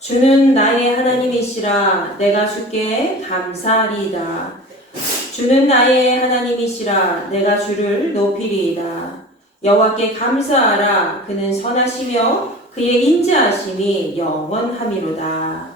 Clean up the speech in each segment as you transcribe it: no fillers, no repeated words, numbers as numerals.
주는 나의 하나님이시라 내가 주께 감사하리이다. 주는 나의 하나님이시라 내가 주를 높이리이다. 여호와께 감사하라. 그는 선하시며 그의 인자하심이 영원함이로다.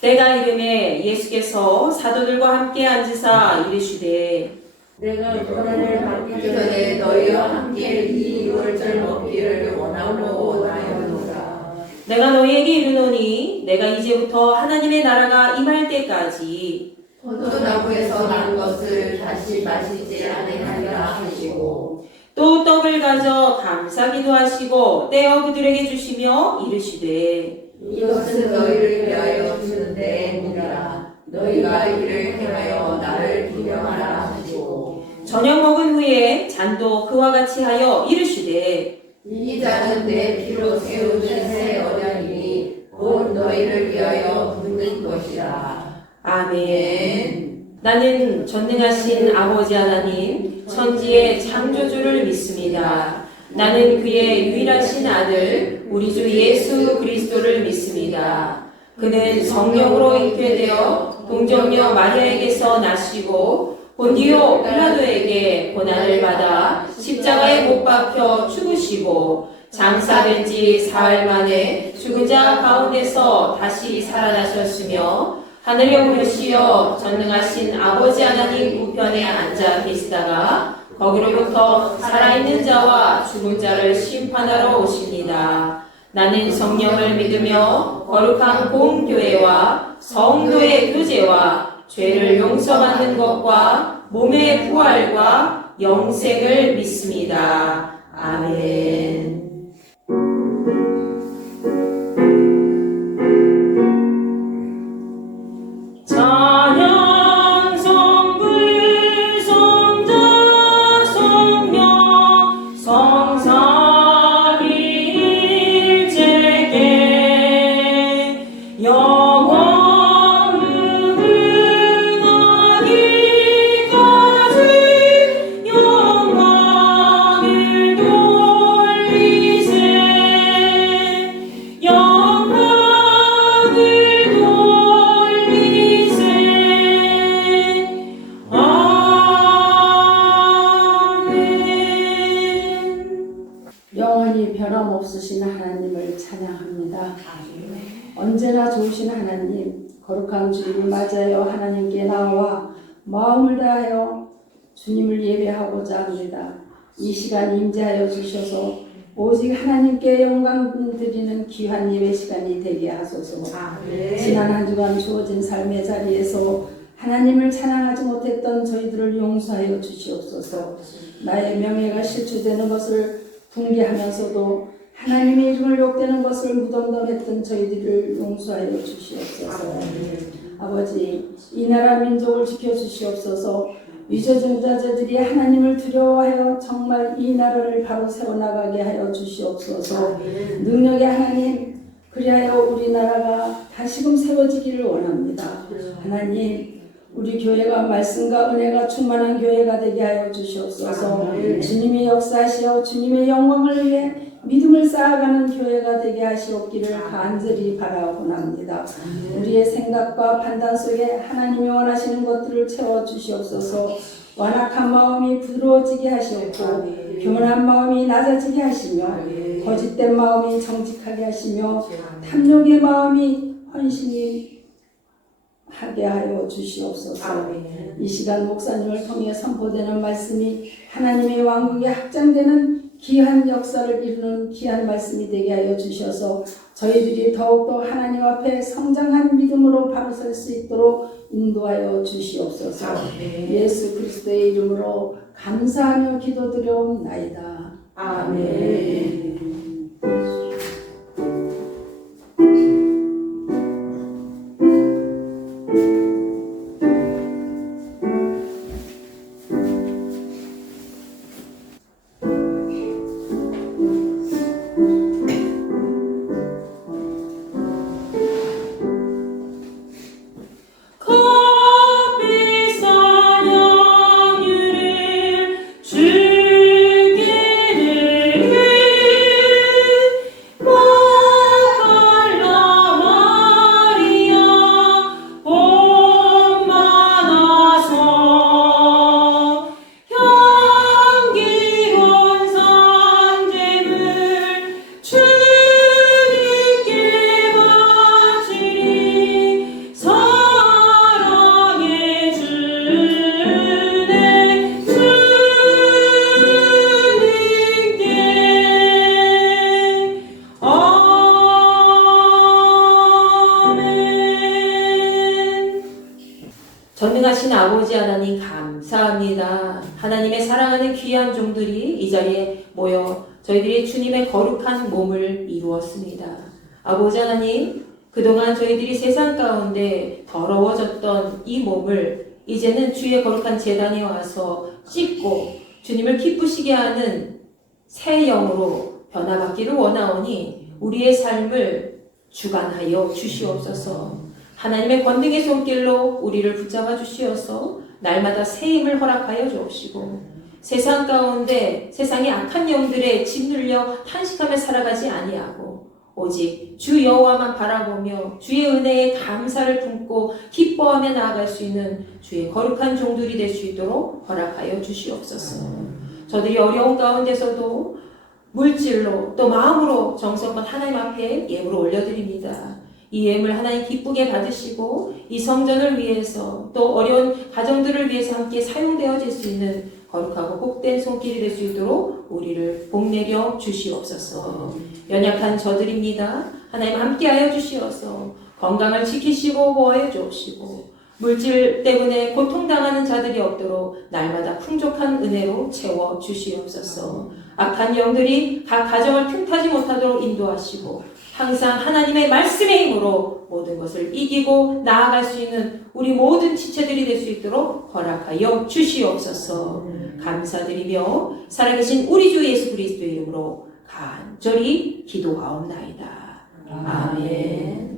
때가 이르매 예수께서 사도들과 함께 앉으사 이르시되 내가 고난을 받기 전에 너희와 함께 이 유월절 먹기를 원하고 나였노라. 내가 너희에게 이르노니 내가 이제부터 하나님의 나라가 임할 때까지 포도나무에서 난 것을 다시 마시지 아니하리라 하시고 또 떡을 가져 감사기도 하시고 떼어 그들에게 주시며 이르시되 이것은 너희를 위하여 주는 내 몸이라. 너희가 이를 행하여 나를 기념하라 하시고 저녁 먹은 후에 잔도 그와 같이 하여 이르시되 이 잔은 내 피로 세우는 새 언약이니 곧 너희를 위하여 붓는 것이라. 아멘. 나는 전능하신 아버지 하나님 천지의 창조주를 믿습니다. 나는 그의 유일하신 아들 우리 주 예수 그리스도를 믿습니다. 그는 성령으로 잉태되어 동정녀 마리아에게서 나시고 본디오 빌라도에게 고난을 받아 십자가에 못 박혀 죽으시고 장사된 지 사흘 만에 죽은 자 가운데서 다시 살아나셨으며 하늘에 오르시어 전능하신 아버지 하나님 우편에 앉아 계시다가 거기로부터 살아있는 자와 죽은 자를 심판하러 오십니다. 나는 성령을 믿으며 거룩한 공교회와 성도의 교제와 죄를 용서받는 것과 몸의 부활과 영생을 믿습니다. 아멘. 찬양 성불 성자 성령 성삼위일체계 영원 흥하기까지 영광을 돌리세 영광을 돌리세 영원히 변함없으신 하나님을 찬양합니다. 언제나 좋으신 하나님, 거룩한 주님을 맞이하여 하나님께 나와 마음을 다하여 주님을 예배하고자 합니다. 이 시간 임재하여 주셔서 오직 하나님께 영광 드리는 귀한 예배 시간이 되게 하소서. 지난 한 주간 주어진 삶의 자리에서 하나님을 찬양하지 못했던 저희들을 용서하여 주시옵소서. 나의 명예가 실추되는 것을 붕괴하면서도 하나님의 이름을 욕되는 것을 무덤덤했던 저희들을 용서하여 주시옵소서. 아버지, 이 나라 민족을 지켜주시옵소서. 위조된 자들이 하나님을 두려워하여 정말 이 나라를 바로 세워나가게 하여 주시옵소서. 능력의 하나님, 그리하여 우리나라가 다시금 세워지기를 원합니다. 하나님, 우리 교회가 말씀과 은혜가 충만한 교회가 되게 하여 주시옵소서. 주님이 역사하시어 주님의 영광을 위해 믿음을 쌓아가는 교회가 되게 하시옵기를 간절히 바라옵나옵니다. 우리의 생각과 판단 속에 하나님이 원하시는 것들을 채워주시옵소서. 완악한 마음이 부드러워지게 하시옵고 교만한 마음이 낮아지게 하시며 거짓된 마음이 정직하게 하시며 탐욕의 마음이 헌신이 하게 하여 주시옵소서. 이 시간 목사님을 통해 선포되는 말씀이 하나님의 왕국에 확장되는 귀한 역사를 이루는 귀한 말씀이 되게 하여 주셔서 저희들이 더욱더 하나님 앞에 성장한 믿음으로 바로 설 수 있도록 인도하여 주시옵소서. 예수 그리스도의 이름으로 감사하며 기도드려옵나이다. 아멘. 전능하신 아버지 하나님 감사합니다. 하나님의 사랑하는 귀한 종들이 이 자리에 모여 저희들이 주님의 거룩한 몸을 이루었습니다. 아버지 하나님, 그동안 저희들이 세상 가운데 더러워졌던 이 몸을 이제는 주의 거룩한 제단에 와서 씻고 주님을 기쁘시게 하는 새 영으로 변화받기를 원하오니 우리의 삶을 주관하여 주시옵소서. 하나님의 권능의 손길로 우리를 붙잡아 주시어서 날마다 새 힘을 허락하여 주옵시고 세상 가운데 세상의 악한 영들에 짓눌려 탄식하며 살아가지 아니하고 오직 주 여호와만 바라보며 주의 은혜에 감사를 품고 기뻐하며 나아갈 수 있는 주의 거룩한 종들이 될 수 있도록 허락하여 주시옵소서. 저들이 어려운 가운데서도 물질로 또 마음으로 정성껏 하나님 앞에 예물을 올려드립니다. 이 예물 하나님 기쁘게 받으시고 이 성전을 위해서 또 어려운 가정들을 위해서 함께 사용되어질 수 있는 거룩하고 복된 손길이 될 수 있도록 우리를 복내려 주시옵소서. 연약한 저들입니다. 하나님 함께하여 주시어서 건강을 지키시고 보호해 주옵시고 물질 때문에 고통당하는 자들이 없도록 날마다 풍족한 은혜로 채워 주시옵소서. 악한 영들이 각 가정을 틈타지 못하도록 인도하시고 항상 하나님의 말씀의 힘으로 모든 것을 이기고 나아갈 수 있는 우리 모든 지체들이 될 수 있도록 허락하여 주시옵소서. 감사드리며 살아계신 우리 주 예수 그리스도의 이름으로 간절히 기도하옵나이다. 아멘.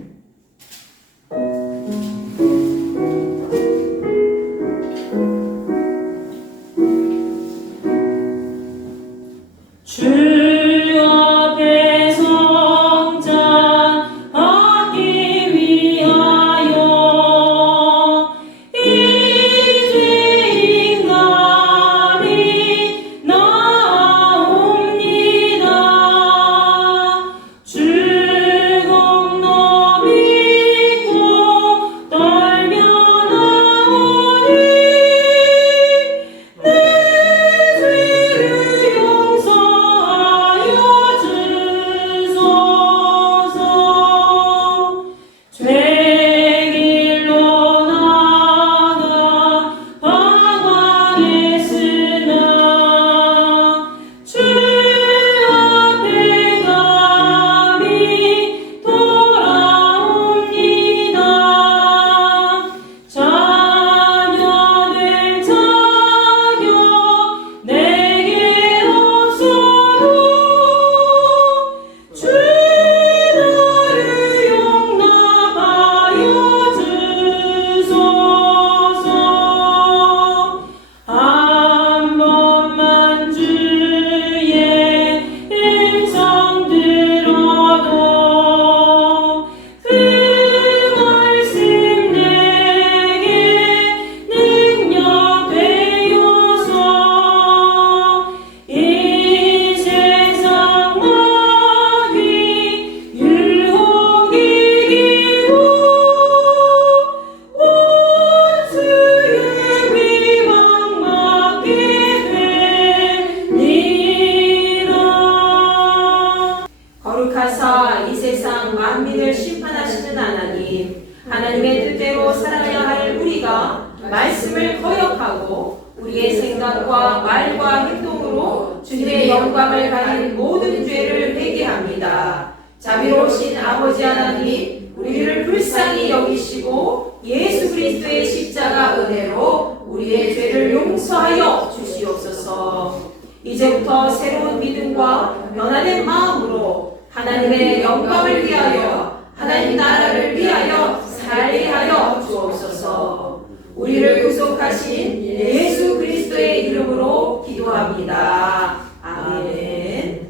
즐거운 너 믿고 세상 만민을 심판하시는 하나님, 하나님의 뜻대로 살아야 할 우리가 말씀을 거역하고 우리의 생각과 말과 행동으로 주님의 영광을 가린 모든 죄를 회개합니다. 자비로우신 아버지 하나님, 우리를 불쌍히 여기시고 예수 그리스도의 십자가 은혜로 우리의 죄를 용서하여 주시옵소서. 이제부터 새로운 믿음과 변화된 마음으로 하나님의 영광을 위하여, 하나님 나라를 위하여 살게 하여 주옵소서. 우리를 구속하신 예수 그리스도의 이름으로 기도합니다. 아멘.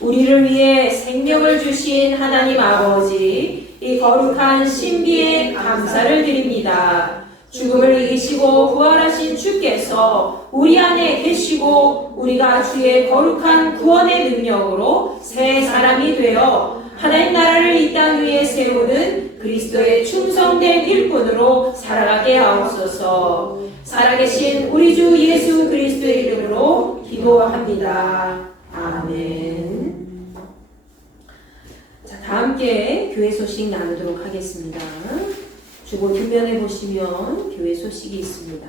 우리를 위해 생명을 주신 하나님 아버지, 이 거룩한 신비에 감사를 드립니다. 죽음을 이기시고 부활하신 주께서 우리 안에 계시고 우리가 주의 거룩한 구원의 능력으로 새 사람이 되어 하나님 나라를 이 땅 위에 세우는 그리스도의 충성된 일꾼으로 살아가게 하옵소서. 살아계신 우리 주 예수 그리스도의 이름으로 기도합니다. 아멘. 자, 다 함께 교회 소식 나누도록 하겠습니다. 주보 뒷면에 보시면 교회 소식이 있습니다.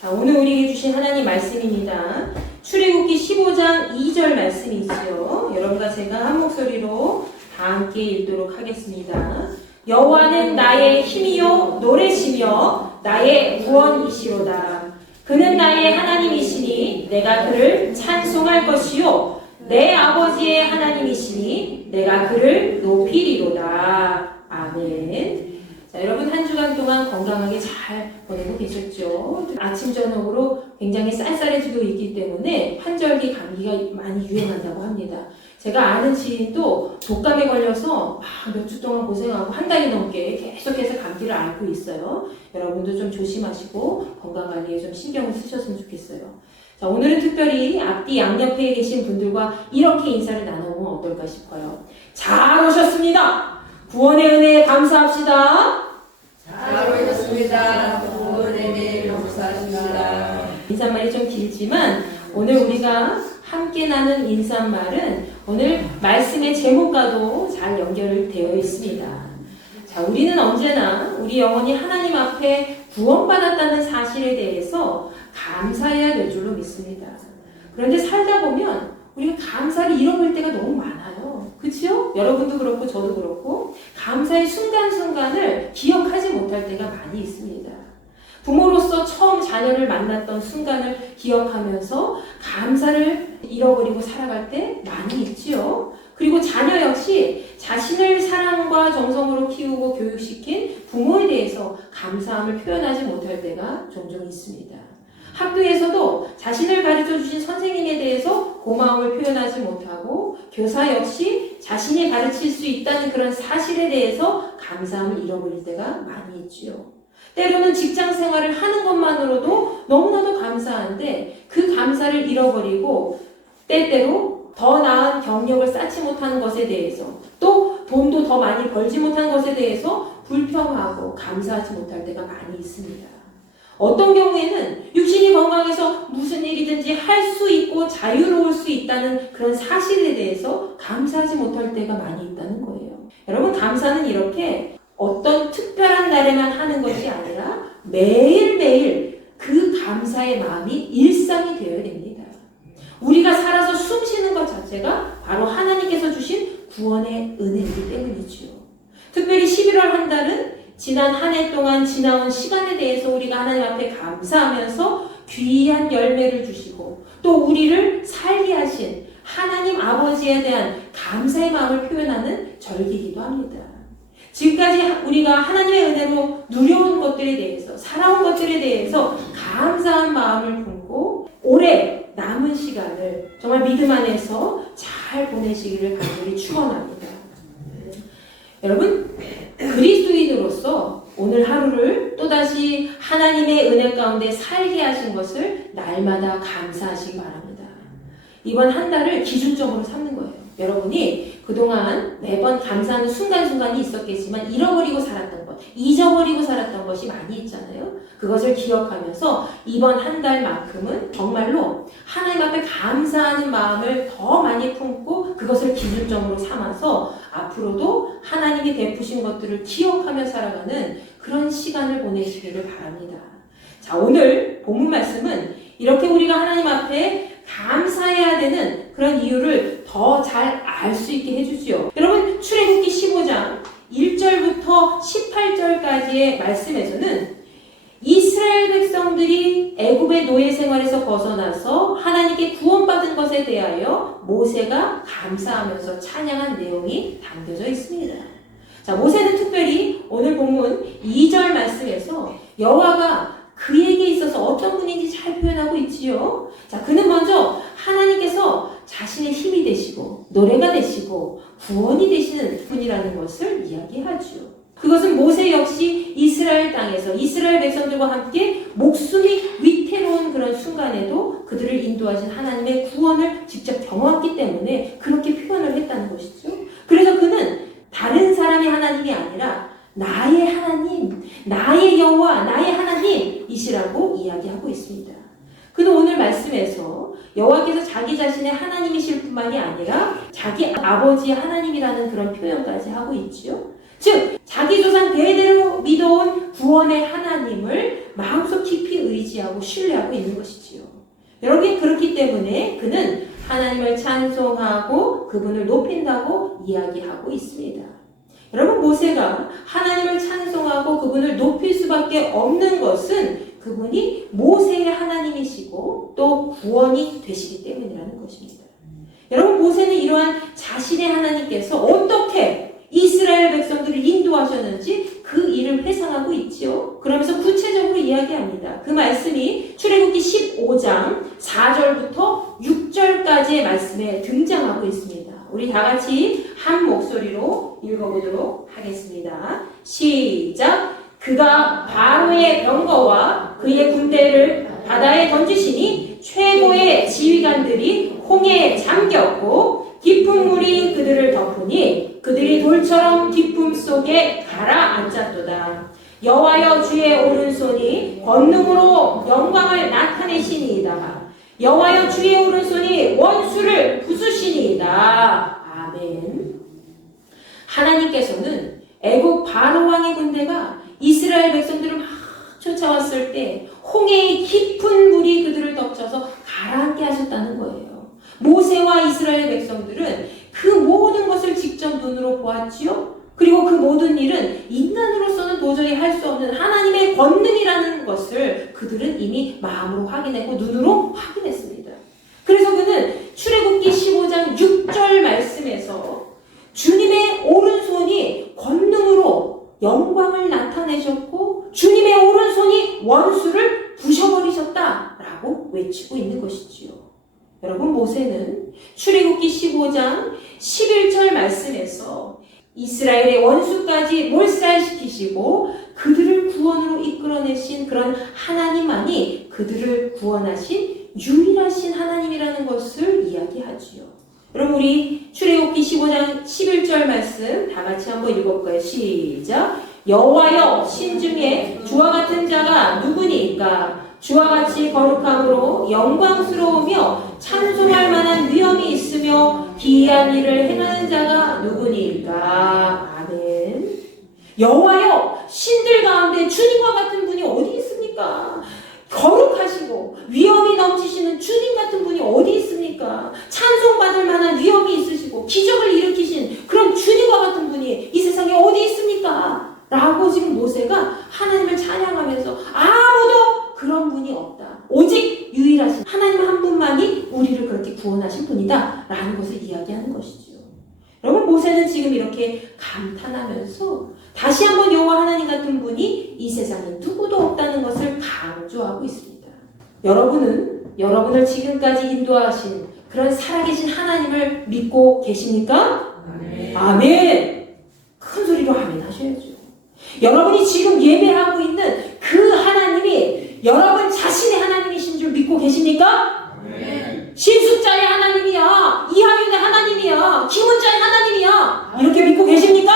자, 오늘 우리에게 주신 하나님 말씀입니다. 출애굽기 15장 2절 말씀이죠. 여러분과 제가 한 목소리로 다 함께 읽도록 하겠습니다. 여호와는 나의 힘이요 노래시며 나의 구원이시로다. 그는 나의 하나님이시니 내가 그를 찬송할 것이요 내 아버지의 하나님이시니 내가 그를 높이리로다. 아멘. 자, 여러분 한 주간 동안 건강하게 잘 보내고 계셨죠? 아침 저녁으로 굉장히 쌀쌀해지고 있기 때문에 환절기 감기가 많이 유행한다고 합니다. 제가 아는 지인도 독감에 걸려서 몇 주 동안 고생하고 한 달이 넘게 계속해서 감기를 앓고 있어요. 여러분도 좀 조심하시고 건강관리에 좀 신경을 쓰셨으면 좋겠어요. 자, 오늘은 특별히 앞뒤 양옆에 계신 분들과 이렇게 인사를 나누면 어떨까 싶어요. 잘 오셨습니다. 구원의 은혜에 감사합시다. 잘 오셨습니다. 구원의 은혜에 감사합니다. 인사말이 좀 길지만 오늘 우리가 함께 나눈 인사말은 오늘 말씀의 제목과도 잘 연결되어 있습니다. 자, 자, 우리는 언제나 우리 영혼이 하나님 앞에 구원받았다는 사실에 대해서 감사해야 될 줄로 믿습니다. 그런데 살다 보면 우리가 감사를 잃어버릴 때가 너무 많아요. 그렇죠? 여러분도 그렇고 저도 그렇고 감사의 순간순간을 기억하지 못할 때가 많이 있습니다. 부모로서 처음 자녀를 만났던 순간을 기억하면서 감사를 잃어버리고 살아갈 때 많이 있지요. 그리고 자녀 역시 자신을 사랑과 정성으로 키우고 교육시킨 부모에 대해서 감사함을 표현하지 못할 때가 종종 있습니다. 학교에서도 자신을 가르쳐주신 선생님에 대해서 고마움을 표현하지 못하고 교사 역시 자신이 가르칠 수 있다는 그런 사실에 대해서 감사함을 잃어버릴 때가 많이 있지요. 때로는 직장 생활을 하는 것만으로도 너무나도 감사한데 그 감사를 잃어버리고 때때로 더 나은 경력을 쌓지 못하는 것에 대해서 또 돈도 더 많이 벌지 못한 것에 대해서 불평하고 감사하지 못할 때가 많이 있습니다. 어떤 경우에는 육신이 건강해서 무슨 일이든지 할 수 있고 자유로울 수 있다는 그런 사실에 대해서 감사하지 못할 때가 많이 있다는 거예요. 여러분, 감사는 이렇게 어떤 특별한 날에만 하는 것이 아니라 매일매일 그 감사의 마음이 일상이 되어야 됩니다. 우리가 살아서 숨 쉬는 것 자체가 바로 하나님께서 주신 구원의 은혜이기 때문이지요. 특별히 11월 한 달은 지난 한 해 동안 지나온 시간에 대해서 우리가 하나님 앞에 감사하면서 귀한 열매를 주시고 또 우리를 살게 하신 하나님 아버지에 대한 감사의 마음을 표현하는 절기이기도 합니다. 지금까지 우리가 하나님의 은혜로 누려온 것들에 대해서 살아온 것들에 대해서 감사한 마음을 품고 올해 남은 시간을 정말 믿음 안에서 잘 보내시기를 간절히 축원합니다. 여러분, 그리스도인으로서 오늘 하루를 또다시 하나님의 은혜 가운데 살게 하신 것을 날마다 감사하시기 바랍니다. 이번 한 달을 기준점으로 삼는 거예요. 여러분이 그동안 매번 감사하는 순간순간이 있었겠지만 잃어버리고 살았던 것, 잊어버리고 살았던 것이 많이 있잖아요. 그것을 기억하면서 이번 한 달만큼은 정말로 하나님 앞에 감사하는 마음을 더 많이 품고 그것을 기준점으로 삼아서 앞으로도 하나님이 베푸신 것들을 기억하며 살아가는 그런 시간을 보내시기를 바랍니다. 자, 오늘 본문 말씀은 이렇게 우리가 하나님 앞에 감사해야 되는 그런 이유를 더 잘 알 수 있게 해주지요. 여러분, 출애굽기 15장 1절부터 18절까지의 말씀에서는 이스라엘 백성들이 애굽의 노예 생활에서 벗어나서 하나님께 구원받은 것에 대하여 모세가 감사하면서 찬양한 내용이 담겨져 있습니다. 자, 모세는 특별히 오늘 본문 2절 말씀에서 여호와가 그에게 있어서 어떤 분인지 잘 표현하고 있지요. 자, 그는 먼저 하나님께서 자신의 힘이 되시고 노래가 되시고 구원이 되시는 분이라는 것을 이야기하죠. 그것은 모세 역시 이스라엘 땅에서 이스라엘 백성들과 함께 목숨이 위태로운 그런 순간에도 그들을 인도하신 하나님의 구원을 직접 경험했기 때문에 그렇게 표현을 했다는 것이죠. 그래서 그는 다른 사람의 하나님이 아니라 나의 하나님, 나의 여호와, 나의 하나님이시라고 이야기하고 있습니다. 그는 오늘 말씀에서 여호와께서 자기 자신의 하나님이실 뿐만이 아니라 자기 아버지의 하나님이라는 그런 표현까지 하고 있지요. 즉, 자기 조상 대대로 믿어온 구원의 하나님을 마음속 깊이 의지하고 신뢰하고 있는 것이지요. 여러분, 그렇기 때문에 그는 하나님을 찬송하고 그분을 높인다고 이야기하고 있습니다. 여러분, 모세가 하나님을 찬송하고 그분을 높일 수밖에 없는 것은 그분이 모세의 하나님이시고 또 구원이 되시기 때문이라는 것입니다. 여러분, 모세는 이러한 자신의 하나님께서 어떻게 이스라엘 백성들을 인도하셨는지 그 일을 회상하고 있지요. 그러면서 구체적으로 이야기합니다. 그 말씀이 출애굽기 15장 4절부터 6절까지의 말씀에 등장하고 있습니다. 우리 다 같이 한 목소리로 읽어보도록 하겠습니다. 시작! 그가 바로의 병거와 그의 군대를 바다에 던지시니 최고의 지휘관들이 홍해에 잠겼고 깊은 물이 그들을 덮으니 그들이 돌처럼 깊음 속에 가라앉았도다. 여호와여, 주의 오른손이 권능으로 영광을 나타내시니이다. 여호와여, 주의 오른손이 원수를 부수시니이다. 아멘. 하나님께서는 애국 바로 왕의 군대가 이스라엘 백성들을 막 쫓아왔을 때 홍해의 깊은 물이 그들을 덮쳐서 가라앉게 하셨다는 거예요. 모세와 이스라엘 백성들은 그 모든 것을 직접 눈으로 보았지요. 그리고 그 모든 일은 인간으로서는 도저히 할 수 없는 하나님의 권능이라는 것을 그들은 이미 마음으로 확인했고 눈으로 확인했습니다. 그래서 그는 출애굽기 15장 6절 말씀에서 주님의 오른손이 권능으로 영광을 나타내셨고 주님의 오른손이 원수를 부셔버리셨다라고 외치고 있는 것이지요. 여러분, 모세는 출애굽기 15장 11절 말씀에서 이스라엘의 원수까지 몰살시키시고 그들을 구원으로 이끌어내신 그런 하나님만이 그들을 구원하신 유일하신 하나님이라는 것을 이야기하지요. 그럼 우리 출애굽기 15장 11절 말씀 다 같이 한번 읽어볼까요? 시작! 여호와여, 신중에 주와 같은 자가 누구니까? 주와 같이 거룩함으로 영광스러우며 찬송할 만한 위엄이 있으며 기이한 일을 행하는 자가 누구니까? 아멘. 여호와여, 신들 가운데 주님과 같은 분이 어디 있습니까? 거룩하시고 위엄이 넘치시는 주님 같은 분이 어디 있습니까? 찬송받을 만한 위엄이 있으시고 기적을 일으키신 그런 주님과 같은 분이 이 세상에 어디 있습니까? 라고 지금 모세가 하나님을 찬양하면서 아무도 그런 분이 없다. 오직 유일하신 하나님 한 분만이 우리를 그렇게 구원하신 분이다. 라는 것을 이야기하는 것이죠. 여러분, 모세는 지금 이렇게 감탄하면서 다시 한번 여호와 하나님 같은 분이 이 세상에 누구도 없다는 것을 강조하고 있습니다. 여러분은 여러분을 지금까지 인도하신 그런 살아계신 하나님을 믿고 계십니까? 아멘. 아멘! 큰 소리로 아멘 하셔야죠. 여러분이 지금 예배하고 있는 그 하나님이 여러분 자신의 하나님이신 줄 믿고 계십니까? 아멘. 신숫자의 하나님이야, 이하윤의 하나님이야, 김은자의 하나님이야, 이렇게 믿고 계십니까?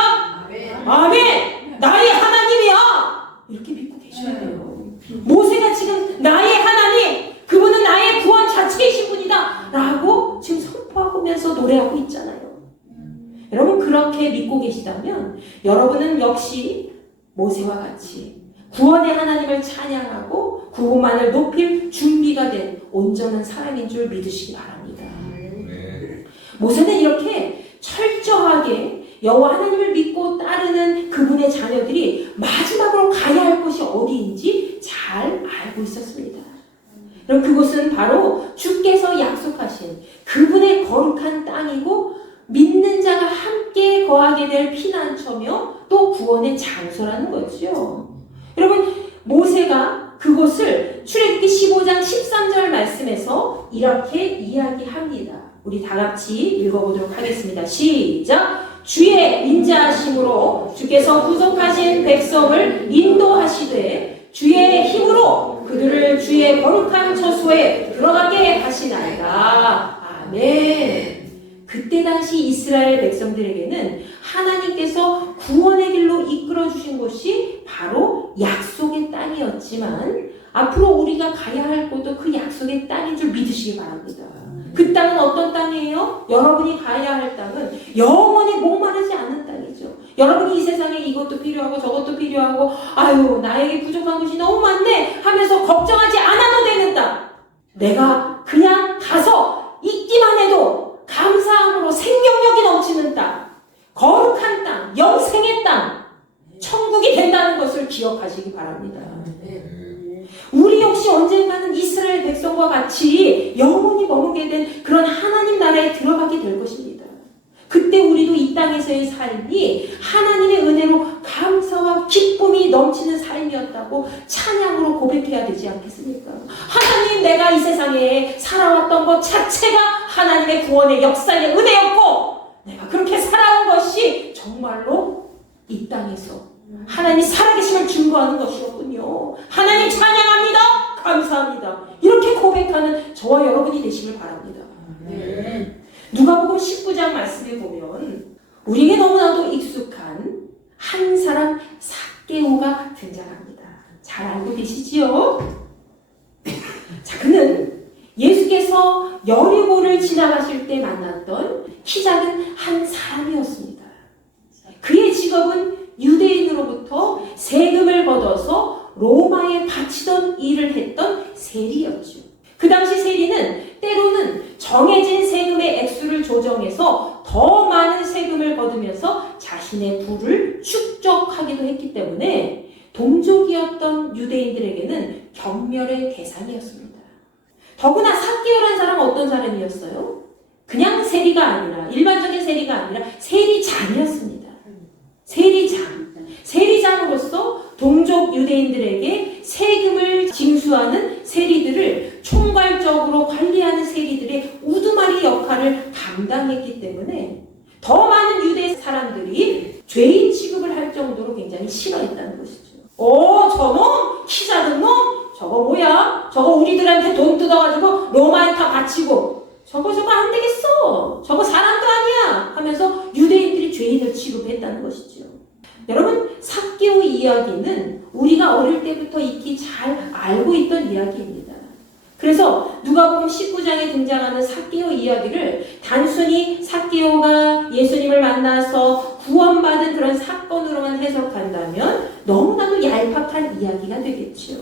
아멘. 아멘! 나의 하나님이야! 이렇게 믿고 계셔야 돼요. 모세가 지금 나의 하나님, 그분은 나의 구원 자체이신 분이다 라고 지금 선포하면서 노래하고 있잖아요. 여러분, 그렇게 믿고 계시다면 여러분은 역시 모세와 같이 구원의 하나님을 찬양하고 그분만을 높일 준비가 된 온전한 사람인 줄 믿으시기 바랍니다. 모세는 이렇게 철저하게 여호와 하나님을 믿고 따르는 그분의 자녀들이 마지막으로 가야 할 곳이 어디인지 잘 알고 있었습니다. 그럼 그곳은 바로 주께서 약속하신 그분의 거룩한 땅이고 믿는 자가 함께 거하게 될 피난처며 또 구원의 장소라는 거죠. 여러분, 모세가 그곳을 출애굽기 15장 13절 말씀에서 이렇게 이야기합니다. 우리 다 같이 읽어보도록 하겠습니다. 시작! 주의 인자하심으로 주께서 구속하신 백성을 인도하시되 주의 힘으로 그들을 주의 거룩한 처소에 들어가게 하시나이다. 아멘. 그때 당시 이스라엘 백성들에게는 하나님께서 구원의 길로 이끌어 주신 곳이 바로 약속의 땅이었지만 앞으로 우리가 가야 할 곳도 그 약속의 땅인 줄 믿으시기 바랍니다. 그 땅은 어떤 땅이에요? 여러분이 가야 할 땅은 영원히 목마르지 않는 땅이죠. 여러분이 이 세상에 이것도 필요하고 저것도 필요하고 아유 나에게 부족한 것이 너무 많네 하면서 걱정하지 않아도 되는 땅. 내가 그냥 가서 있기만 해도 감사함으로 생명력이 넘치는 땅, 거룩한 땅, 영생의 땅, 천국이 된다는 것을 기억하시기 바랍니다. 우리 역시 언젠가는 이스라엘 백성과 같이 영원히 머무게 된 그런 하나님 나라에 들어가게 될 것입니다. 그때 우리도 이 땅에서의 삶이 하나님의 은혜로 감사와 기쁨이 넘치는 삶이었다고 찬양으로 고백해야 되지 않겠습니까? 하나님, 내가 이 세상에 살아왔던 것 자체가 하나님의 구원의 역사의 은혜였고 내가 그렇게 살아온 것이 정말로 이 땅에서 하나님 살아계심을 증거하는 것이었군요. 하나님 찬양합니다. 감사합니다. 이렇게 고백하는 저와 여러분이 되시길 바랍니다. 누가복음 19장 말씀에 보면 우리에게 너무나도 익숙한 한 사람 삭개오가 등장합니다. 잘 알고 계시지요? 자, 그는 예수께서 여리고를 지나가실 때 만났던 키 작은 한 사람이었습니다. 그의 직업은 걷어서 로마에 바치던 일을 했던 세리였죠. 그 당시 세리는 때로는 정해진 세금의 액수를 조정해서 더 많은 세금을 거두면서 자신의 부를 축적하기도 했기 때문에 동족이었던 유대인들에게는 경멸의 대상이었습니다. 더구나 삭개오라는 사람은 어떤 사람이었어요? 그냥 세리가 아니라, 일반적인 세리가 아니라 세리장이었습니다. 세리장. 세리장으로서 동족 유대인들에게 세금을 징수하는 세리들을 총괄적으로 관리하는 세리들의 우두머리 역할을 감당했기 때문에 더 많은 유대 사람들이 죄인 취급을 할 정도로 굉장히 싫어했다는 것이죠. 저놈! 키 작은 놈? 저거 뭐야? 저거 우리들한테 돈 뜯어가지고 로마에 다 바치고 저거 안 되겠어. 저거 사람도 아니야. 하면서 유대인들이 죄인을 취급했다는 것이죠. 여러분, 삭개오 이야기는 우리가 어릴 때부터 익히 잘 알고 있던 이야기입니다. 그래서 누가복음 19장에 등장하는 삭개오 이야기를 단순히 삭개오가 예수님을 만나서 구원받은 그런 사건으로만 해석한다면 너무나도 얄팍한 이야기가 되겠죠.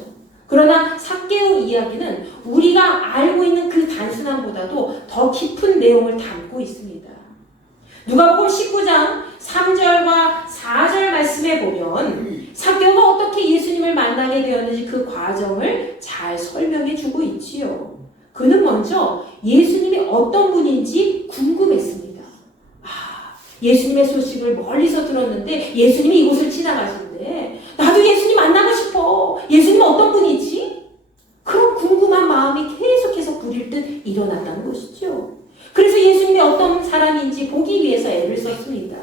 그러나 삭개오 이야기는 우리가 알고 있는 그 단순함보다도 더 깊은 내용을 담고 있습니다. 누가복음 19장 3절과 4절 말씀에 보면 삭개오가 어떻게 예수님을 만나게 되었는지 그 과정을 잘 설명해 주고 있지요. 그는 먼저 예수님이 어떤 분인지 궁금했습니다. 예수님의 소식을 멀리서 들었는데 예수님이 이곳을 지나가시는데 나도 예수님 만나고 싶어. 예수님은 어떤 분이지? 그런 궁금한 마음이 계속해서 부릴 듯 일어났다는 것이죠. 그래서 예수님이 어떤 사람인지 보기 위해서 애를 썼습니다.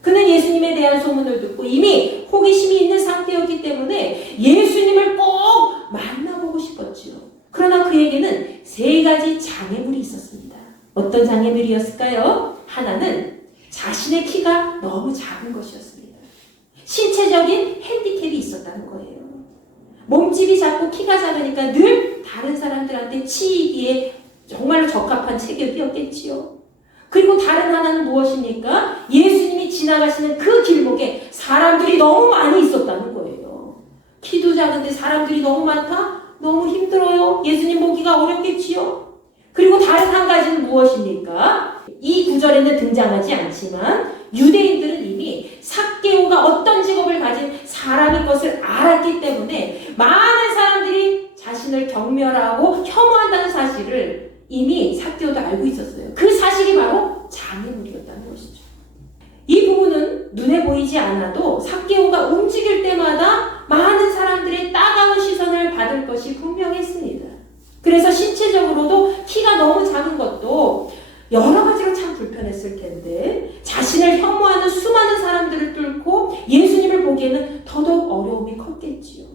그는 예수님에 대한 소문을 듣고 이미 호기심이 있는 상태였기 때문에 예수님을 꼭 만나보고 싶었지요. 그러나 그에게는 세 가지 장애물이 있었습니다. 어떤 장애물이었을까요? 하나는 자신의 키가 너무 작은 것이었습니다. 신체적인 핸디캡이 있었다는 거예요. 몸집이 작고 키가 작으니까 늘 다른 사람들한테 치이기에 정말로 적합한 체격이었겠지요. 그리고 다른 하나는 무엇입니까? 예수님이 지나가시는 그 길목에 사람들이 너무 많이 있었다는 거예요. 키도 작은데 사람들이 너무 많다? 너무 힘들어요. 예수님 보기가 어렵겠지요. 그리고 다른 한 가지는 무엇입니까? 이 구절에는 등장하지 않지만 유대인들은 이미 삭개오가 어떤 직업을 가진 사람인 것을 알았기 때문에 많은 사람들이 자신을 경멸하고 혐오한다는 사실을 이미 삭개오도 알고 있었어요. 그 사실이 바로 장애물이었다는 것이죠. 이 부분은 눈에 보이지 않아도 삭개오가 움직일 때마다 많은 사람들의 따가운 시선을 받을 것이 분명했습니다. 그래서 신체적으로도 키가 너무 작은 것도 여러 가지로 참 불편했을 텐데 자신을 혐오하는 수많은 사람들을 뚫고 예수님을 보기에는 더더욱 어려움이 컸겠지요.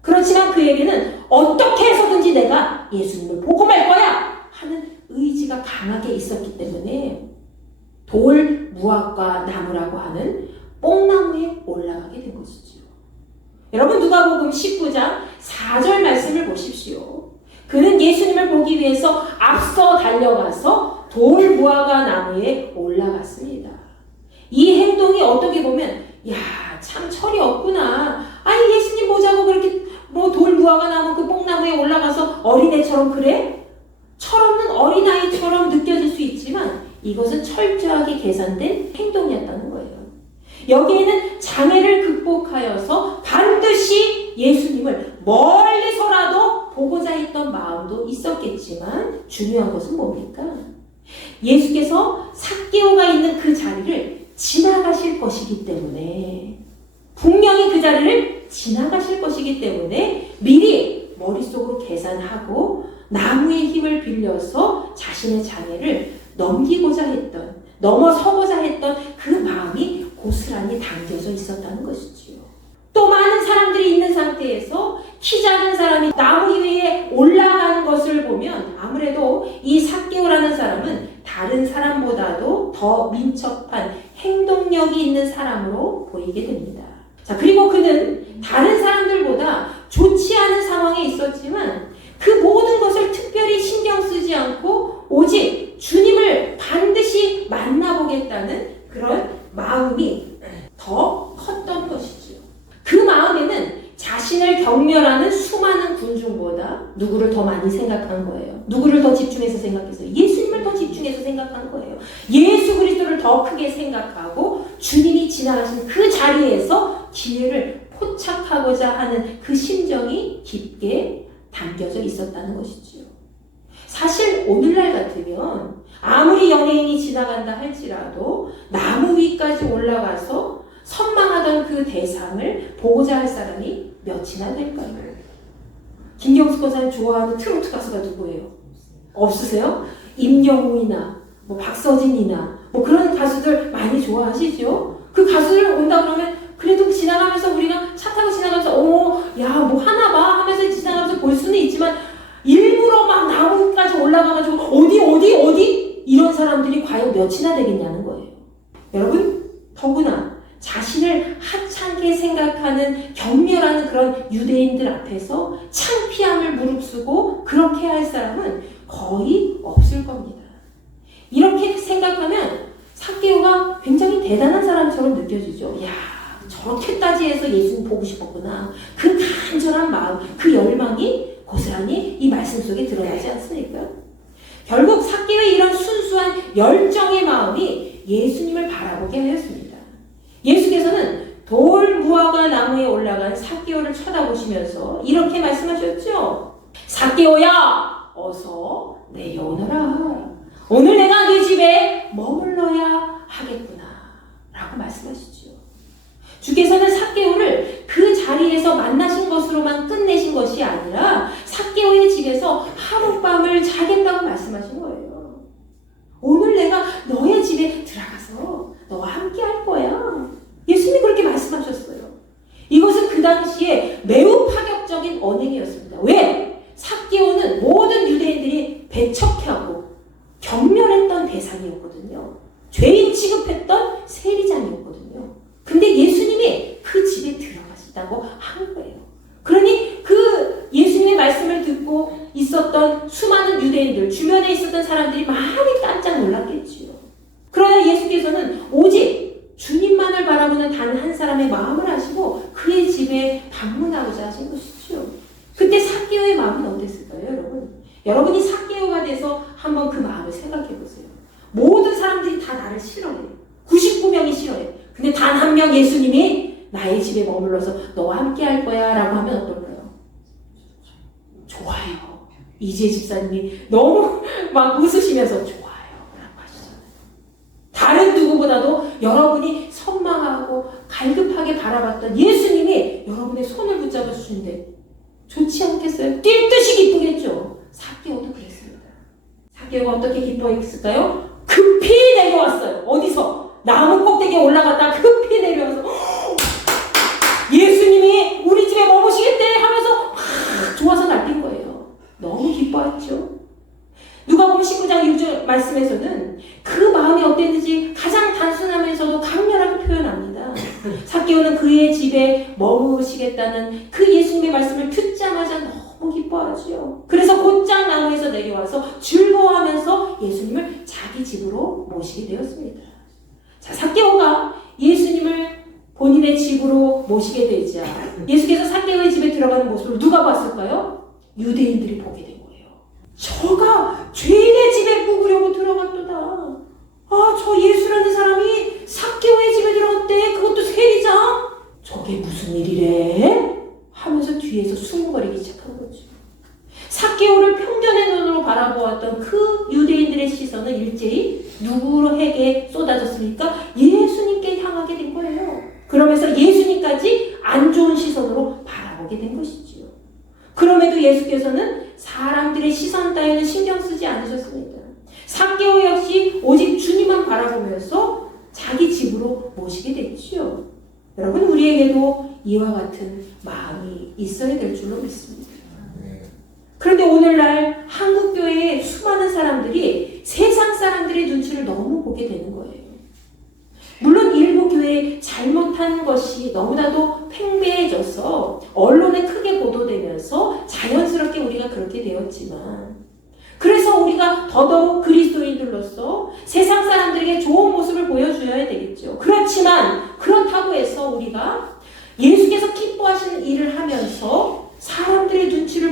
그렇지만 그에게는 어떻게 해서든지 내가 예수님을 보고 말 거야 하는 의지가 강하게 있었기 때문에 돌, 무화과 나무라고 하는 뽕나무에 올라가게 된 것이죠. 여러분, 누가복음 19장 4절 말씀을 보십시오. 그는 예수님을 보기 위해서 앞서 달려가서 돌, 무화과 나무에 올라갔습니다. 이 행동이 어떻게 보면 참 철이 없구나. 예수님 보자고 그렇게 돌, 무화과 나무 그 뽕나무에 올라가서 어린애처럼 그래? 철없는 어린아이처럼 느껴질 수 있지만 이것은 철저하게 계산된 행동이었다는 거예요. 여기에는 장애를 극복하여서 반드시 예수님을 멀리서라도 보고자 했던 마음도 있었겠지만 중요한 것은 뭡니까? 예수께서 삭개오가 있는 그 자리를 지나가실 것이기 때문에 분명히 그 자리를 지나가실 것이기 때문에 미리 머릿속으로 계산하고 나무의 힘을 빌려서 자신의 장애를 넘기고자 했던, 넘어서고자 했던 그 마음이 고스란히 담겨져 있었다는 것이지요. 또 많은 사람들이 있는 상태에서 키 작은 사람이 나무 위에 올라가는 것을 보면 아무래도 이 삭개오라는 사람은 다른 사람보다도 더 민첩한 행동력이 있는 사람으로 보이게 됩니다. 자, 그리고 그는 다른 사람들보다 좋지 않은 상황에 있었지만 그 모든 것을 특별히 신경 쓰지 않고 오직 주님을 반드시 만나보겠다는 그런 마음이 더 컸던 것이지요. 그 마음에는 경멸하는 수많은 군중보다 누구를 더 많이 생각한 거예요? 누구를 더 집중해서 생각했어요? 예수님을 더 집중해서 생각한 거예요. 예수 그리스도를 더 크게 생각하고 주님이 지나가신 그 자리에서 기회를 포착하고자 하는 그 심정이 깊게 담겨져 있었다는 것이지요. 사실 오늘날 같으면 아무리 연예인이 지나간다 할지라도 나무 위까지 올라가서 선망하던 그 대상을 보고자 할 사람이 몇이나 될까요? 김경수 권사님 좋아하는 트로트 가수가 누구예요? 없으세요? 임영웅이나 뭐 박서진이나 뭐 그런 가수들 많이 좋아하시죠? 그 가수들 온다 그러면 그래도 지나가면서 우리가 차 타고 지나가면서 야 뭐 하나 봐 하면서 지나가면서 볼 수는 있지만 일부러 막 나무까지 올라가가지고 어디 이런 사람들이 과연 몇이나 되겠냐는 거예요. 여러분 더구나 자신을 하찮게 생각하는 경멸하는 그런 유대인들 앞에서 창피함을 무릅쓰고 그렇게 할 사람은 거의 없을 겁니다. 이렇게 생각하면 삭개오가 굉장히 대단한 사람처럼 느껴지죠. 야 저렇게까지 해서 예수님 보고 싶었구나. 그 간절한 마음, 그 열망이 고스란히 이 말씀 속에 드러나지 않습니까? 결국 삭개오의 이런 순수한 열정의 마음이 예수님을 바라보게 하였습니다. 예수께서는 돌 무화과 나무에 올라간 삭개오를 쳐다보시면서 이렇게 말씀하셨죠. 삭개오야 어서 내려오너라. 오늘 내가 네 집에 머물러야 하겠구나 라고 말씀하시죠. 주께서는 삭개오를 그 자리에서 만나신 것으로만 끝내신 것이 아니라 삭개오의 집에서 하룻밤을 자겠다고 말씀하신 거예요. 오늘 내가 너의 집에 들어가서 너와 함께 할 거야. 예수님이 그렇게 말씀하셨어요. 이것은 그 당시에 매우 파격적인 언행이었습니다. 왜? 삭개오는 모든 유대인들이 배척하고 경멸했던 대상이었거든요. 죄인 취급했던 세리장이었거든요. 근데 예수님이 그 집에 들어가시다고 한 거예요. 그러니 그 예수님의 말씀을 듣고 있었던 수많은 유대인들, 주변에 있었던 사람들이 많이 깜짝 놀랐겠지요. 그러나 예수께서는 오직 주님만을 바라보는 단 한 사람의 마음을 아시고 그의 집에 방문하고자 하신 것이죠. 그때 삭개오의 마음은 어땠을까요, 여러분? 여러분이 삭개오가 돼서 한번 그 마음을 생각해 보세요. 모든 사람들이 다 나를 싫어해. 99명이 싫어해. 근데 단 한 명 예수님이 나의 집에 머물러서 너와 함께 할 거야 라고 하면 어떨까요? 좋아요. 이지혜 집사님이 너무 막 웃으시면서 좋아요 라고 하시잖아요. 다른 누구보다도 여러분이 선망하고 갈급하게 바라봤던 예수님이 여러분의 손을 붙잡아 주시는데 좋지 않겠어요? 뛸 듯이 기쁘겠죠? 삭개오도 그랬습니다. 삭개오가 어떻게 기뻐했을까요? 급히 내려왔어요. 어디서? 나무 꼭대기에 올라갔다 급히 내려와서 예수님이 우리 집에 머무시겠대 하면서 좋아서 날뛴 거예요. 너무 기뻐했죠. 누가복음 19장 6절 말씀에서는 그 마음이 어땠는지 가장 단순하면서도 강렬하게 표현합니다. 삭개오는 그의 집에 머무시겠다는 그 예수님의 말씀을 듣자마자 너무 기뻐하지요. 그래서 곧장 나무에서 내려와서 즐거워하면서 예수님을 자기 집으로 모시게 되었습니다. 자, 삭개오가 예수님을 본인의 집으로 모시게 되자 예수께서 삭개오의 집에 들어가는 모습을 누가 봤을까요? 유대인들이 보게 된 거예요. 저가 죄인의 집에 묵으려고 들어갔도다. 저 예수라는 사람이 삭개오의 집에 들어갔대. 그것도 세리장. 저게 무슨 일이래? 하면서 뒤에서 수군거리기 시작한 거죠. 삭개오를 편견의 눈으로 바라보았던 그 유대인들의 시선은 일제히 누구에게 쏟아졌습니까? 예수님께 향하게 된 거예요. 그러면서 예수님까지 안 좋은 시선으로 바라보게 된 것이지요. 그럼에도 예수께서는 사람들의 시선 따위는 신경 쓰지 않으셨습니다. 삭개오 역시 오직 주님만 바라보면서 자기 집으로 모시게 됐지요. 여러분, 우리에게도 이와 같은 마음이 있어야 될 줄로 믿습니다. 그런데 오늘날 한국교회의 수많은 사람들이 세상 사람들의 눈치를 너무 보게 되는 거예요. 물론 일부 교회의 잘못한 것이 너무나도 팽배해져서 언론에 크게 보도되면서 자연스럽게 우리가 그렇게 되었지만, 그래서 우리가 더더욱 그리스도인들로서 세상 사람들에게 좋은 모습을 보여줘야 되겠죠. 그렇지만 그렇다고 해서 우리가 예수께서 기뻐하시는 일을 하면서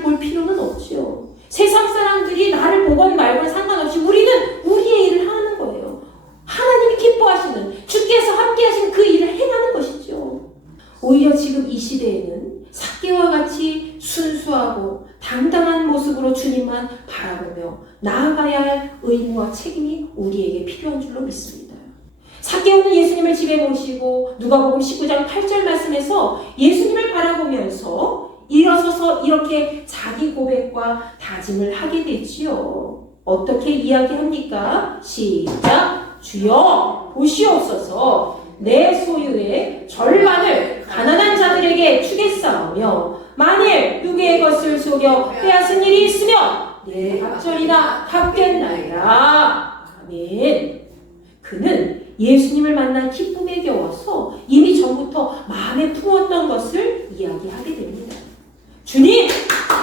볼 필요는 없지요. 세상 사람들이 나를 보건 말건 상관없이 우리는 우리의 일을 하는 거예요. 하나님이 기뻐하시는, 주께서 함께 하시는 그 일을 행하는 것이죠. 오히려 지금 이 시대에는 삭개와 같이 순수하고 당당한 모습으로 주님만 바라보며 나아가야 할 의무와 책임이 우리에게 필요한 줄로 믿습니다. 삭개오는 예수님을 집에 모시고 누가복음 19장 8절 말씀에서 예수님을 바라보면서 일어서서 이렇게 자기 고백과 다짐을 하게 되지요. 어떻게 이야기합니까? 시작! 주여 보시옵소서. 내 소유의 절반을 가난한 자들에게 주겠사오며 만일 누구의 것을 속여 빼앗은 일이 있으면 내 갑절이나 갚겠나이다. 아멘. 그는 예수님을 만난 기쁨에 겨워서 이미 전부터 마음에 품었던 것을 이야기하게 됩니다. 주님,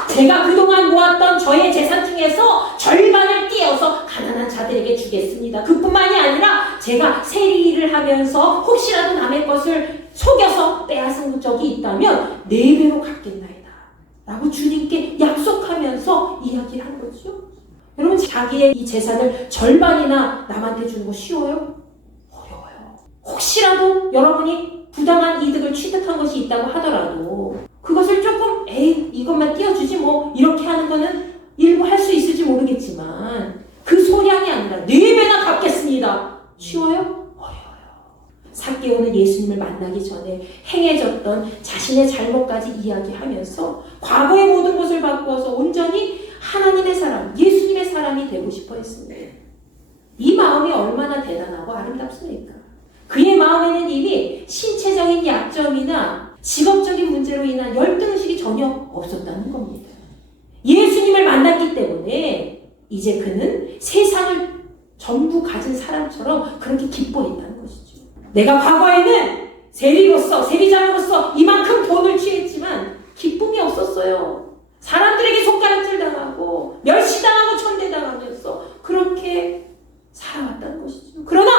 제가 그동안 모았던 저의 재산 중에서 절반을 떼어서 가난한 자들에게 주겠습니다. 그뿐만이 아니라 제가 세리를 하면서 혹시라도 남의 것을 속여서 빼앗은 적이 있다면 4배로 갚겠나이다. 라고 주님께 약속하면서 이야기를 한 거죠. 여러분, 자기의 이 재산을 절반이나 남한테 주는 거 쉬워요? 어려워요. 혹시라도 여러분이 부당한 이득을 취득한 것이 있다고 하더라도 그것을 조금 이것만 띄워주지 뭐 이렇게 하는 거는 일부 할 수 있을지 모르겠지만 그 소량이 아니라 4배나 갚겠습니다. 쉬워요? 어려워요. 삭개오는 예수님을 만나기 전에 행해졌던 자신의 잘못까지 이야기하면서 과거의 모든 것을 바꾸어서 온전히 하나님의 사람, 예수님의 사람이 되고 싶어 했습니다. 이 마음이 얼마나 대단하고 아름답습니까? 그의 마음에는 이미 신체적인 약점이나 직업적인 문제로 인한 열등의식이 전혀 없었다는 겁니다. 예수님을 만났기 때문에 이제 그는 세상을 전부 가진 사람처럼 그렇게 기뻐했다는 것이죠. 내가 과거에는 세리장으로서 이만큼 돈을 취했지만 기쁨이 없었어요. 사람들에게 손가락질 당하고 멸시당하고 천대당하면서 그렇게 살아왔다는 것이죠. 그러나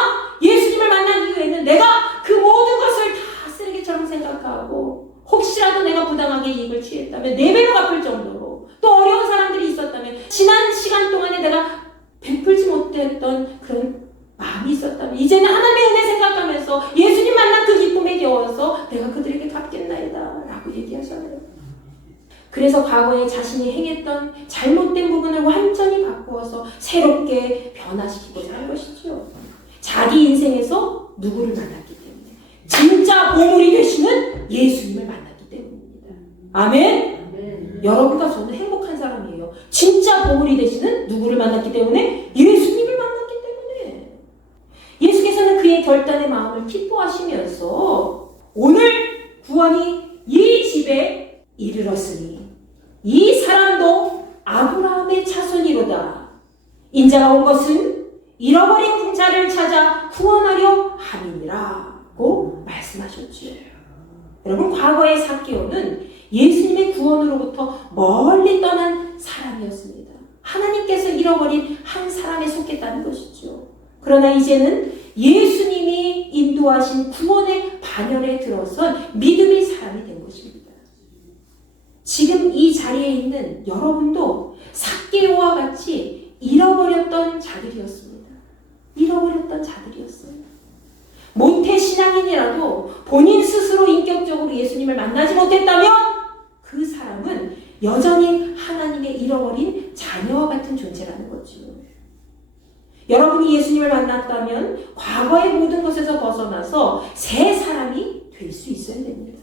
예수님을 만난 이후에는 내가 그 모든 것을 다 쓰레기처럼 생각하고 혹시라도 내가 부당하게 이익을 취했다면 4배로 갚을 정도로 또 어려운 사람들이 있었다면 지난 시간 동안에 내가 베풀지 못했던 그런 마음이 있었다면 이제는 하나님의 은혜 생각하면서 예수님 만난 그 기쁨에 겨워서 내가 그들에게 갚겠나이다 라고 얘기하잖아요. 그래서 과거에 자신이 행했던 잘못된 부분을 완전히 바꾸어서 새롭게 변화시키고자 한 것이죠. 자기 인생에서 누구를 만났기 때문에 진짜 보물이 되시는 예수님을 만났기 때문입니다. 아멘? 여러분과 저는 행복한 사람이에요. 진짜 보물이 되시는 누구를 만났기 때문에 예수님을 만났기 때문에 예수께서는 그의 결단의 마음을 기뻐하시면서 오늘 구원이 이 집에 이르렀으니 이 사람도 아브라함의 자손이로다. 인자가 온 것은 잃어버린 자를 찾아 구원하려 함이니라고 말씀하셨죠. 여러분, 과거의 삭개오는 예수님의 구원으로부터 멀리 떠난 사람이었습니다. 하나님께서 잃어버린 한 사람에 속했다는 것이죠. 그러나 이제는 예수님이 인도하신 구원의 반열에 들어선 믿음의 사람이 된 것입니다. 지금 이 자리에 있는 여러분도 삭개오와 같이 잃어버렸던 자들이었습니다. 잃어버렸던 자들이었어요. 모태신앙인이라도 본인 스스로 인격적으로 예수님을 만나지 못했다면 그 사람은 여전히 하나님의 잃어버린 자녀와 같은 존재라는 거죠. 여러분이 예수님을 만났다면 과거의 모든 것에서 벗어나서 새 사람이 될 수 있어야 됩니다.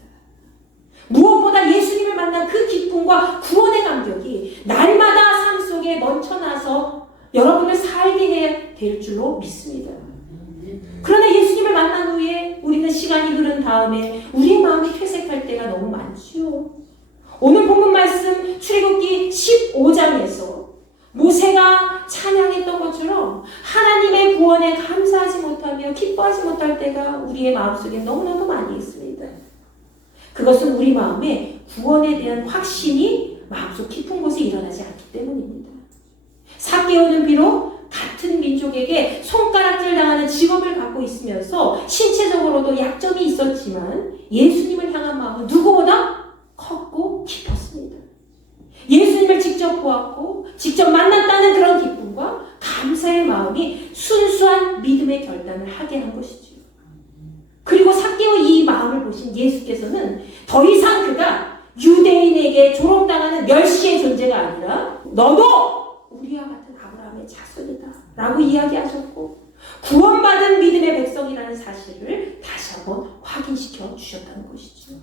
무엇보다 예수님을 만난 그 기쁨과 구원의 감격이 날마다 삶 속에 넘쳐나서 여러분을 살게 해야 될 줄로 믿습니다. 그러나 예수님을 만난 후에 우리는 시간이 흐른 다음에 우리의 마음이 퇴색할 때가 너무 많지요. 오늘 본문 말씀 출애굽기 15장에서 모세가 찬양했던 것처럼 하나님의 구원에 감사하지 못하며 기뻐하지 못할 때가 우리의 마음속에 너무나도 많이 있습니다. 그것은 우리 마음에 구원에 대한 확신이 마음속 깊은 곳에 일어나지 않기 때문입니다. 삭개오는 비록 같은 민족에게 손가락질 당하는 직업을 갖고 있으면서 신체적으로도 약점이 있었지만 예수님을 향한 마음은 누구보다 컸고 깊었습니다. 예수 결단을 하게 한 것이죠. 그리고 삭개오의 이 마음을 보신 예수께서는 더 이상 그가 유대인에게 조롱당하는 멸시의 존재가 아니라 너도 우리와 같은 아브라함의 자손이다 라고 이야기하셨고 구원받은 믿음의 백성이라는 사실을 다시 한번 확인시켜 주셨다는 것이죠.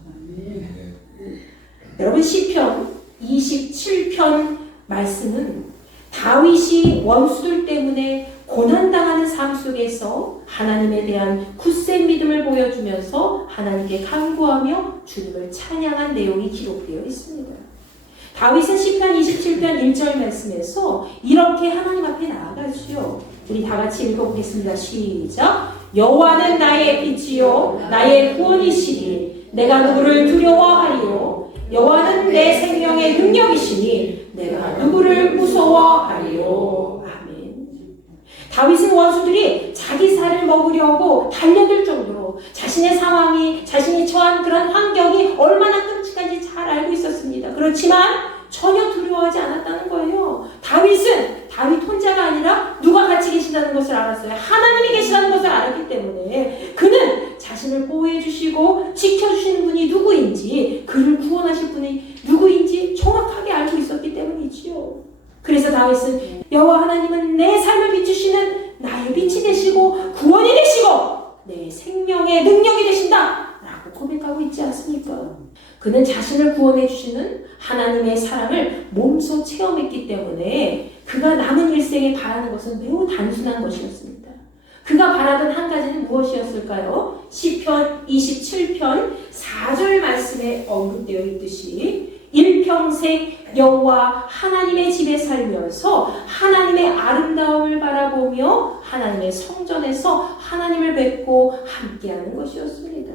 여러분 시편 27편 말씀은 다윗이 원수들 때문에 고난당하는 삶 속에서 하나님에 대한 굳센 믿음을 보여주면서 하나님께 간구하며 주님을 찬양한 내용이 기록되어 있습니다. 다윗은 시편 27편 1절 말씀에서 이렇게 하나님 앞에 나아가지요. 우리 다 같이 읽어보겠습니다. 시작. 여호와는 나의 빛이요 나의 구원이시니 내가 누구를 두려워하리요. 여호와는 내 생명의 능력이시니 내가 누구를 무서워하리요. 아멘. 다윗은 원수들이 자기 살을 먹으려고 달려들 정도로 자신의 상황이 자신이 처한 그런 환경이 얼마나 끔찍한지 잘 알고 있었습니다. 그렇지만 전혀 두려워하지 않았다는 거예요. 다윗 혼자가 아니라 누가 같이 계신다는 것을 알았어요. 하나님이 계시다는 것을 알았기 때문에 그는 자신을 보호해 주시고 지켜주시는 분이 누구인지 그를 구원하실 분이 누구인지 정확하게 알고 있었기 때문이지요. 그래서 다윗은 여호와 하나님은 내 삶을 비추시는 나의 빛이 되시고 구원이 되시고 내 생명의 능력이 되신다 라고 고백하고 있지 않습니까? 그는 자신을 구원해 주시는 하나님의 사랑을 몸소 체험했기 때문에 그가 남은 일생에 바라는 것은 매우 단순한 것이었습니다. 그가 바라던 한 가지는 무엇이었을까요? 시편 27편 4절 말씀에 언급되어 있듯이 일평생 여호와 하나님의 집에 살면서 하나님의 아름다움을 바라보며 하나님의 성전에서 하나님을 뵙고 함께하는 것이었습니다.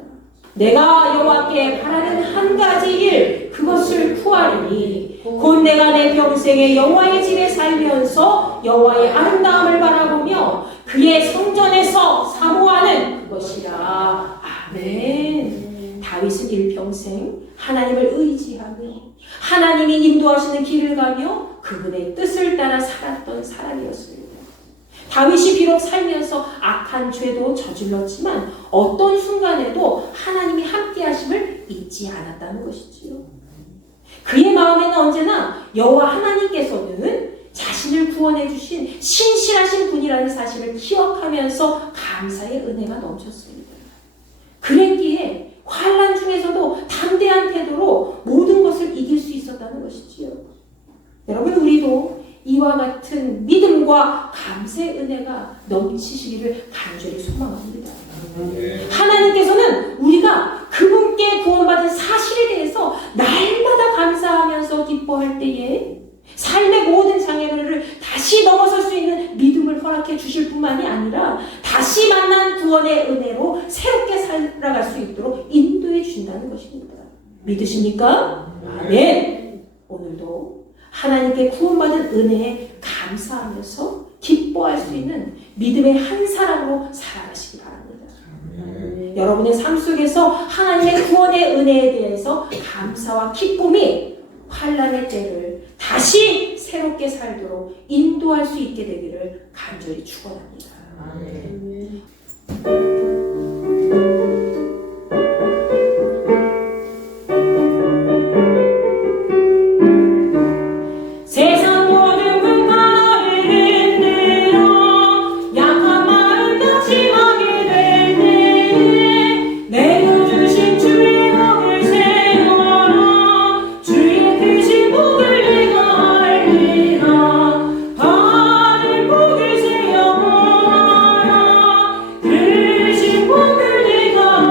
내가 여호와께 바라는 한 가지 일 그것을 구하리니 곧 내가 내 평생에 여호와의 집에 살면서 여호와의 아름다움을 바라보며 그의 성전에서 사모하는 그것이라. 아멘. 다윗은 일평생 하나님을 의지하며 하나님이 인도하시는 길을 가며 그분의 뜻을 따라 살았던 사람이었습니다. 다윗이 비록 살면서 악한 죄도 저질렀지만 어떤 순간에도 하나님이 함께 하심을 잊지 않았다는 것이지요. 그의 마음에는 언제나 여호와 하나님께서는 자신을 구원해 주신 신실하신 분이라는 사실을 기억하면서 감사의 은혜가 넘쳤습니다. 그랬기에 환난 중에서도 담대한 태도로 모든 것을 이길 수 있었다는 것이지요. 여러분 우리도 이와 같은 믿음과 감사의 은혜가 넘치시기를 간절히 소망합니다. 하나님께서는 우리가 그분께 구원받은 사실에 대해서 날마다 감사하면서 기뻐할 때에 삶의 모든 장애물을 다시 넘어설 수 있는 믿음을 허락해 주실 뿐만이 아니라 다시 만난 구원의 은혜로 새롭게 살아갈 수 있도록 인도해 주신다는 것입니다. 믿으십니까? 아멘. 오늘도 하나님께 구원받은 은혜에 감사하면서 기뻐할 수 있는 믿음의 한 사람으로 살아가시기 바랍니다. 여러분의 삶 속에서 하나님의 구원의 은혜에 대해서 감사와 기쁨이 환난의 때를 다시 새롭게 살도록 인도할 수 있게 되기를 간절히 축원합니다. 세상 모든 물건을 흔들어 약한 마음 낙심하게 될 때에 내가 주신 주의 복을 세워라. 주의 크신 복을 내가 알리라. 받을 복을 세워라. 크신 복을 내가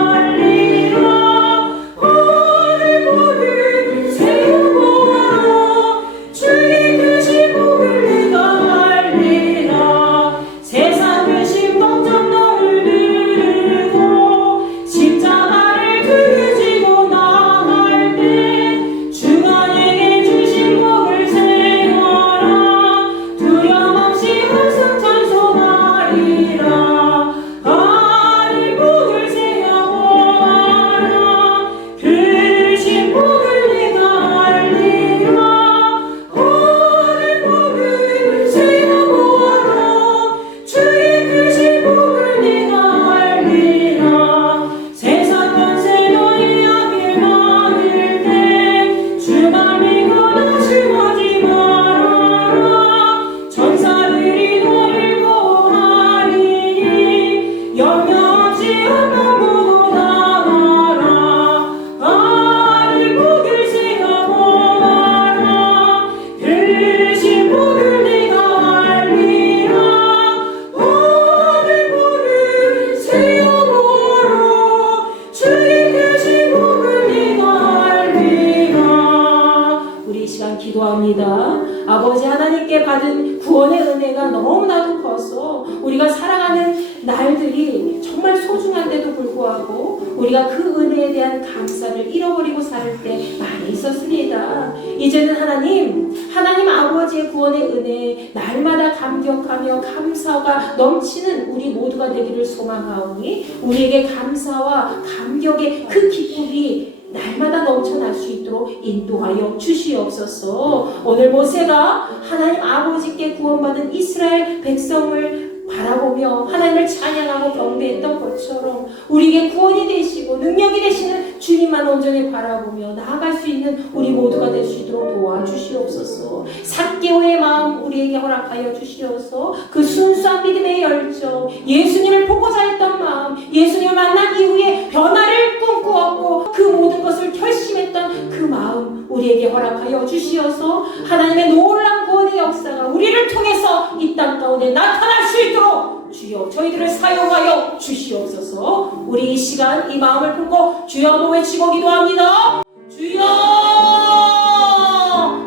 함께 받은 구원의 은혜가 너무나도 커서 우리가 살아가는 날들이 정말 소중한데도 불구하고 우리가 그 은혜에 대한 감사를 잃어버리고 살 때 많이 있었습니다. 이제는 하나님 아버지의 구원의 은혜에 날마다 감격하며 감사가 넘치는 우리 모두가 되기를 소망하오니 우리에게 감사와 감격의 그 기쁨이 날마다 넘쳐날 수 있도록 인도하여 주시옵소서. 오늘 모세가 하나님 아버지께 구원받은 이스라엘 백성을 바라보며 하나님을 찬양하고 경배했던 것처럼 우리에게 구원이 되시고 능력이 되시는 주님만 온전히 바라보며 나아갈 수 있는 우리 모두가 될 수 있도록 도와주시옵소서. 삭개오의 마음 우리에게 허락하여 주시어서 그 순수한 믿음의 열정, 예수님을 보고자 했던 마음, 예수님을 만난 이후에 변화를 꿈꾸었고 그 모든 것을 결심했던 그 마음 우리에게 허락하여 주시어서 하나님의 놀라운 구원의 역사가 우리를 통해서 이 땅 가운데 나타날 수 있도록 주여 저희들을 사용하여 주시옵소서. 우리 이 시간 이 마음을 품고 주여 한번 외치고 기도합니다. 주여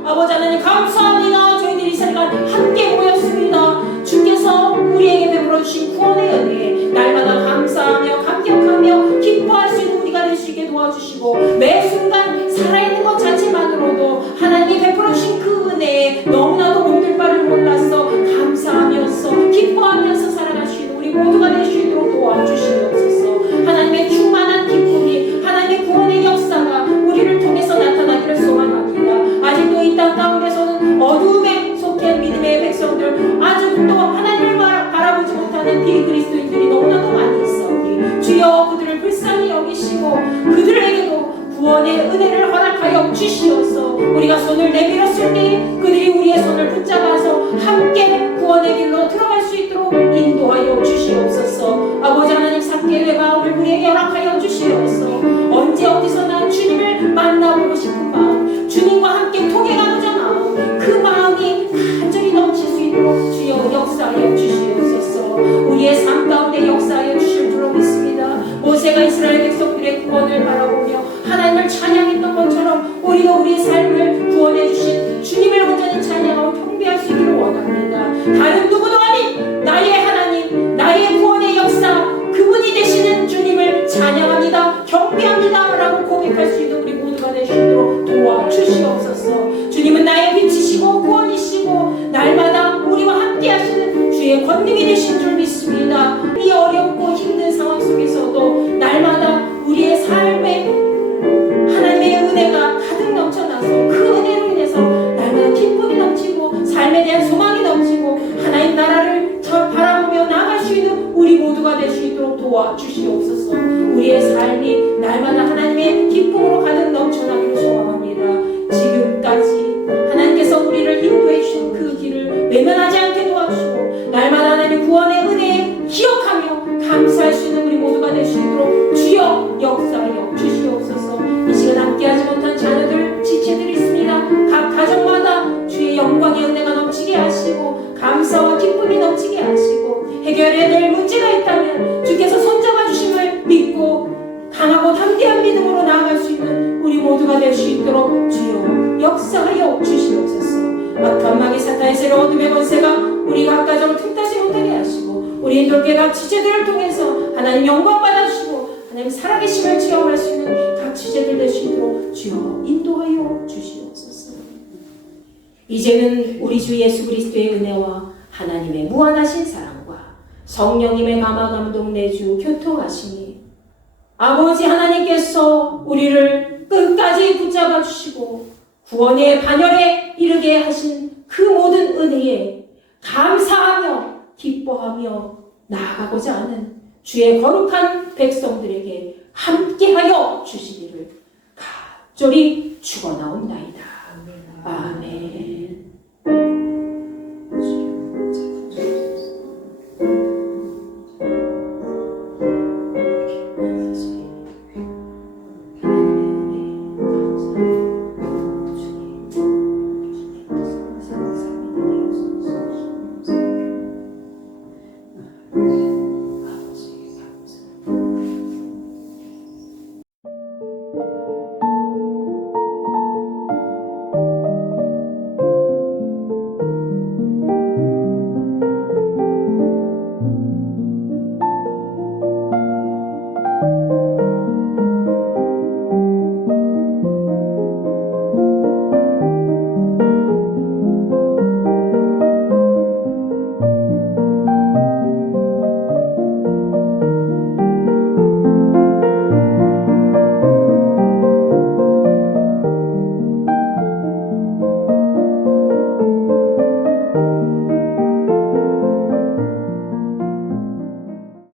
아버지 하나님 감사합니다. 저희들이 이 시간 함께 모였습니다. 주께서 우리에게 베풀어 주신 구원의 은혜 날마다 감사하며 감격하며 기뻐할 수 있는 우리가 될 수 있게 도와주시고 매 순간 살아있는 것 자체만으로도 하나님이 베풀어 주신 그 은혜에 너무나도 몸둘 바를 몰라서 감사하면서 기뻐하면서 살아갈 수 있는 우리 모두가 될 수 있도록 도와주시옵소서. 하나님의 충만한 기쁨이 하나님의 구원의 역사가 우리를 통해서 나타나기를 소망합니다. 아직도 이 땅 가운데서는 어두움에 속한 믿음의 백성들 아직도 하나님을 바라보지 못하는 비그리스도인들이 너무나도 많이 있사오니 주여 그들을 불쌍히 여기시고 그들에게도 구원의 은혜를 허락하여 주시옵소서. 우리가 손을 내밀었을 때 그들이 우리의 손을 붙잡아서 함께 구원의 길로 들어갈 수 있도록 인도하여 주시옵소서. 아버지 하나님 삭개오의 마음을 우리에게 허락하여 주시옵소서. 언제 어디서나 주님을 만나보고 싶은 마음, 주님과 함께 통해가고자 마음, 그 마음이 간절히 넘칠 수 있도록 주여 역사하여 주시옵소서. 우리의 삶 가운데 역사하여 주실 줄로 믿습니다. 모세가 이스라엘 백성들의 구원을 바라보며 하나님을 찬양했던 것처럼 우리도 우리의 삶을 구원해 주신 주님을 온전히 찬양하고 경배할 수 있기를 원합니다. 다른 누구도 아닌 나의 하나님, 나의 구원의 역사, 그분이 되시는 주님을 찬양합니다, 경배합니다 라고 고백할 수 있는 우리 모두가 될 수 있도록 도와주시옵소서. 주님은 나의 빛이시고 구원이시고 날마다 우리와 함께 하시는 주의 권능이 되신 줄 믿습니다. 이 어렵고 힘든 상황 속에서도 날마다 우리의 삶에 하나님의 은혜가 가득 넘쳐나서 그 은혜로 인해서 날마다 기쁨이 넘치고 삶에 대한 소망이 넘치고 하나님 나라를 바라보며 나아갈 수 있는 우리 모두가 될 수 있도록 도와주시옵소서. 우리의 삶이 날마다 하나님의 기쁨으로 가득 넘쳐나기를 소망합니다. 지금까지 하나님께서 우리를 인도해 주신 그 길을 외면하지 않게 도와주시고 날마다 하나님의 구원의 은혜에 기억하며 감사할 수 있는 우리 모두가 될 수 있도록 주여 역사하여 주시옵소서. 이 시간 함께하지 못한 자녀들, 지체들이 있습니다. 각 가정마다 주의 영광의 은혜가 넘치게 하시고 감사와 기쁨이 넘치게 하시고 해결해야 될 문제가 있다면 주께서 손잡아 주심을 믿고 강하고 담대한 믿음으로 나아갈 수 있는 우리 모두가 될 수 있도록 주여 역사하여 주시옵소서. 악한 마귀 사탄의 세력 어둠의 권세가 우리 각 가정을 틈타지 못하게 하시고 우리 인도계 각 지체들을 통해서 하나님 영광 받아주시고 하나님 살아계심을 체험할 수 있는 각 지체들 될 수 있도록 주여 인도하여 주시옵소서. 이제는 우리 주 예수 그리스도의 은혜와 하나님의 무한하신 사랑과 성령님의 감화 감동 내주 교통하시니 아버지 하나님께서 우리를 끝까지 붙잡아 주시고 구원의 반열에 이르게 하신 그 모든 은혜에 감사하며 기뻐하며 나아가고자 하는 주의 거룩한 백성들에게 함께하여 주시기를 간절히 축원하옵나이다. 아멘. 주